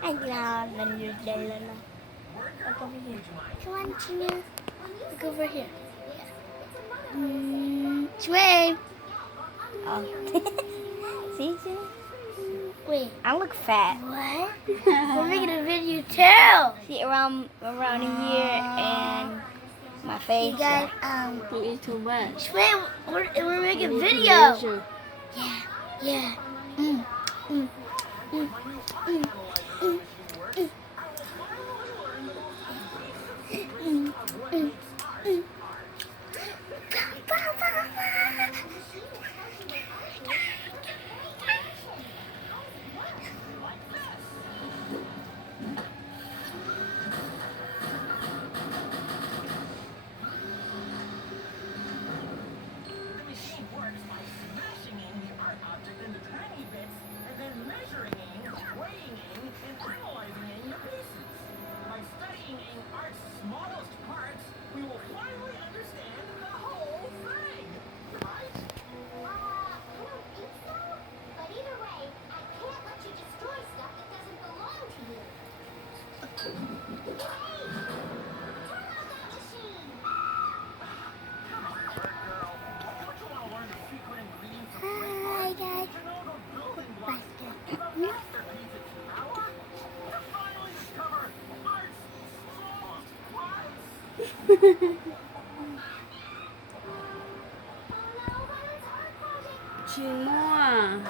Anh là lần lượt lên lên nào. Look over here. Come on, Gina. Look over here. Swim. Oh. See, Gina? Wait. I look fat. What? We're making a video too. See, around here and my face. You guys, You eat too much. Swim. We're making a You need to video. measure. Yeah. Yeah. Mm. Mm. Mm. Mm. Mm. Mm. Mm. Mm. Hi guys. Chimoa.